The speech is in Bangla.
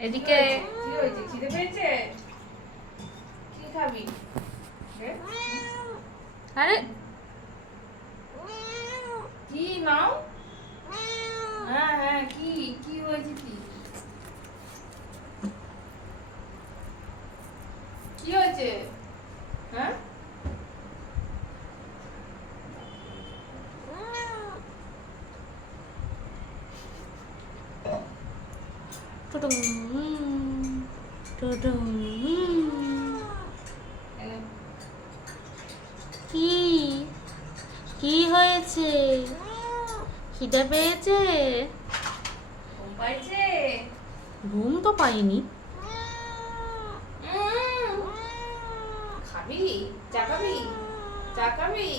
এদিকে কি হয়েছে? খিদে পেয়েছে? কি খাবি? আরে কি মাও? হ্যাঁ হ্যাঁ, কি কি হয়েছে? কি কি হয়েছে? হ্যাঁ, টুটুম টুটুম কি কি হয়েছে? খিদে পেয়েছে? ঘুম পাইছে? ঘুম তো পাইনি। খাবি? চা খাবি? চা খাবি?